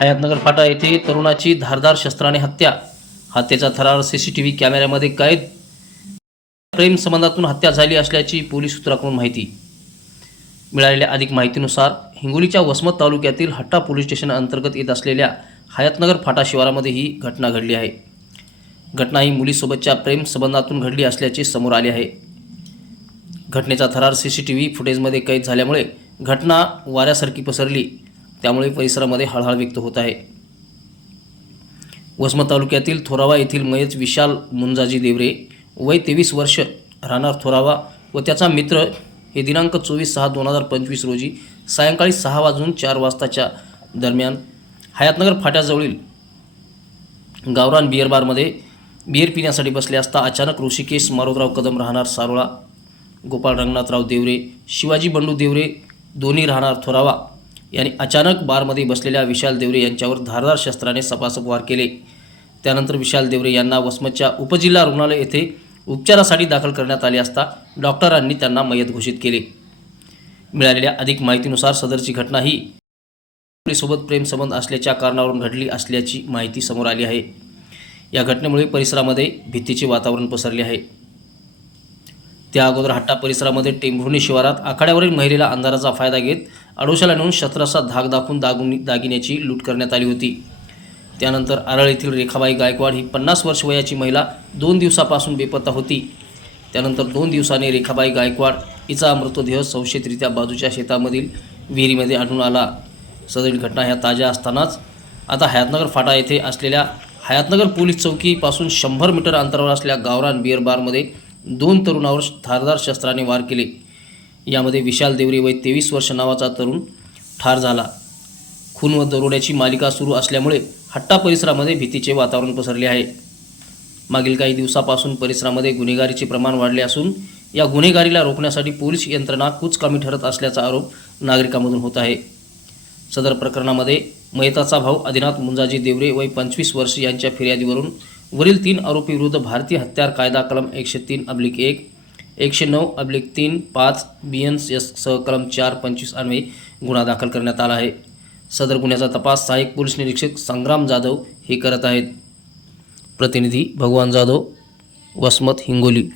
हयातनगर फाटा येथे तरुणाची धारदार शस्त्राने हत्या. हत्येचा थरार सीसीटीव्ही कॅमेऱ्यामध्ये कैद. प्रेम संबंधातून हत्या झाली असल्याची पोलीस सूत्राकडून माहिती. मिळालेल्या अधिक माहितीनुसार हिंगोलीच्या वसमत तालुक्यातील हट्टा पोलीस स्टेशन अंतर्गत येत असलेल्या हयातनगर फाटा शिवारामध्ये ही घटना घडली आहे. घटना ही मुलीसोबतच्या प्रेम संबंधातून घडली असल्याचे समोर आले आहे. घटनेचा थरार सीसीटीव्ही फुटेजमध्ये कैद झाल्यामुळे घटना वाऱ्यासारखी पसरली, त्यामुळे परिसरामध्ये हळहळ व्यक्त होत आहे. वसमत तालुक्यातील थोरावा येथील मयत विशाल मुंजाजी देवरे वय 23 वर्ष राहणार थोरावा व त्याचा मित्र हे दिनांक 24/6/2025 रोजी सायंकाळी 6:04 वाजताच्या दरम्यान हयातनगर फाट्याजवळील गावरान बिअर बारमध्ये बिअर पिण्यासाठी बसले असता अचानक ऋषिकेश मारुतराव कदम राहणार सारोळा, गोपाळ रंगनाथराव देवरे, शिवाजी बंडू देवरे दोन्ही राहणार थोरावा यांनी अचानक बारमध्ये बसलेल्या विशाल देवरे यांच्यावर धारदार शस्त्राने सपासप वार केले. त्यानंतर विशाल देवरे यांना वसमतच्या उपजिल्हा रुग्णालय येथे उपचारासाठी दाखल करण्यात आले असता डॉक्टरांनी त्यांना मयत घोषित केले. मिळालेल्या अधिक माहितीनुसार सदरची घटना ही मुलीसोबत प्रेमसंबंध असल्याच्या कारणावरून घडली असल्याची माहिती समोर आली आहे. या घटनेमुळे परिसरामध्ये भीतीचे वातावरण पसरले आहे. त्या अगोदर हट्टा परिसरामध्ये टेंभुर्णी शिवारात आखाड्यावरील महिलेला अंधाराचा फायदा घेत आडोशाला नेऊन शस्त्राचा धाक दाखवून दागिन्याची लूट करण्यात आली होती. त्यानंतर आरळ येथील रेखाबाई गायकवाड ही 50 वर्ष वयाची महिला 2 दिवसापासून बेपत्ता होती. त्यानंतर 2 दिवसांनी रेखाबाई गायकवाड हिचा मृतदेह संशयितरित्या बाजूच्या शेतामधील विहिरीमध्ये आढळून आला. सदरील घटना ह्या ताज्या असतानाच आता हयातनगर फाटा येथे असलेल्या हयातनगर पोलीस चौकीपासून 100 मीटर अंतरावर असलेल्या गावरान बिअर बारमध्ये 2 तरुणावर धारदार शस्त्राने वार केले. यामध्ये विशाल देवरे वय 23 वर्ष नावाचा तरुण ठार झाला. खून व दरोड्याची मालिका सुरू असल्यामुळे हट्टा परिसरामध्ये भीतीचे वातावरण पसरले आहे. मागील काही दिवसापासून परिसरामध्ये गुन्हेगारीचे प्रमाण वाढले असून या गुन्हेगारीला रोखण्यासाठी पोलीस यंत्रणा कुचकामी ठरत असल्याचा आरोप नागरिकांमधून होत आहे. सदर प्रकरणामध्ये मयताचा भाऊ आदिनाथ मुंजाजी देवरे वय 25 वर्ष यांच्या फिर्यादीवरून वरील 3 आरोपी विरुद्ध भारतीय हत्यार कायदा कलम 103/1, 109/3, 5 BNS सह कलम 425 अन्वये गुन्हा दाखल करण्यात आला आहे. सदर गुन्ह्याचा तपास सहाय्यक पोलीस निरीक्षक संग्राम जाधव हे करत आहेत. प्रतिनिधी भगवान जाधव, वसमत, हिंगोली.